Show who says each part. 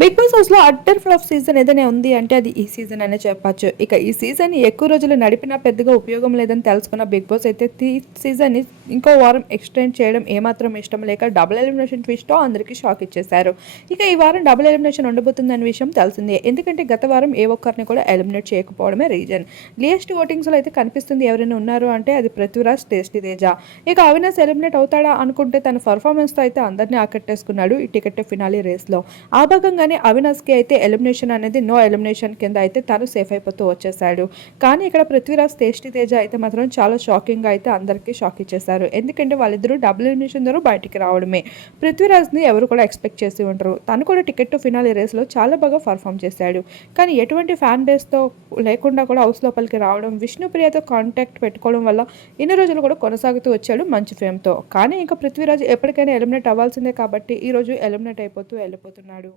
Speaker 1: Big Boss హౌస్లో utter flop season ఏదైనా ఉంది అంటే అది ఈ సీజన్ అనే చెప్పచ్చు. ఇక ఈ సీజన్ ఎక్కువ రోజులు నడిపినా పెద్దగా ఉపయోగం లేదని తెలుసుకున్న బిగ్ బాస్ అయితే ఈ సీజన్ని ఇంకో వారం ఎక్స్టెండ్ చేయడం ఏమాత్రం ఇష్టం లేక డబుల్ ఎలిమినేషన్ ట్విస్ట్తో అందరికీ షాక్ ఇచ్చేశారు. ఇక ఈ వారం డబుల్ ఎలిమినేషన్ ఉండబోతుందనే విషయం తెలిసిందే. ఎందుకంటే గత వారం ఏ ఒక్కరిని కూడా ఎలిమినేట్ చేయకపోవడమే రీజన్ లియస్ట్ ఓటింగ్స్లో అయితే కనిపిస్తుంది ఎవరైనా ఉన్నారు అంటే అది పృథ్వీరాజ్ టేస్టీ తేజ. ఇక అవినాష్ ఎలిమినేట్ అవుతాడా అనుకుంటే తన పర్ఫార్మెన్స్తో అయితే అందరినీ ఆకట్టేసుకున్నాడు ఈ టికెట్ ఫినాలి రేస్లో ఆ భాగంగా భాగంగానే అవినాష్కి అయితే ఎలిమినేషన్ అనేది నో ఎలిమినేషన్ కింద అయితే తను సేఫ్ అయిపోతూ వచ్చేసాడు కానీ ఇక్కడ పృథ్వీరాజ్ టేస్టీ తేజ అయితే మాత్రం చాలా షాకింగ్గా అయితే అందరికీ షాక్ ఇచ్చేశారు. ఎందుకంటే వాళ్ళిద్దరూ డబుల్ ఎలిమినేషన్ ద్వారా బయటికి రావడమే. పృథ్వీరాజ్ని ఎవరు కూడా ఎక్స్పెక్ట్ చేసి ఉంటారు తను కూడా టికెట్ టు ఫినాల్ రేస్లో చాలా బాగా పర్ఫామ్ చేశాడు. కానీ ఎటువంటి ఫ్యాన్ బేస్తో లేకుండా కూడా హౌస్ లోపలికి రావడం విష్ణుప్రియతో కాంటాక్ట్ పెట్టుకోవడం వల్ల ఇన్ని రోజులు కూడా కొనసాగుతూ వచ్చాడు మంచి ఫేమ్తో కానీ ఇంకా పృథ్వీరాజ్ ఎప్పటికైనా ఎలిమినేట్ అవ్వాల్సిందే కాబట్టి ఈరోజు ఎలిమినేట్ అయిపోతూ వెళ్ళిపోతున్నాడు.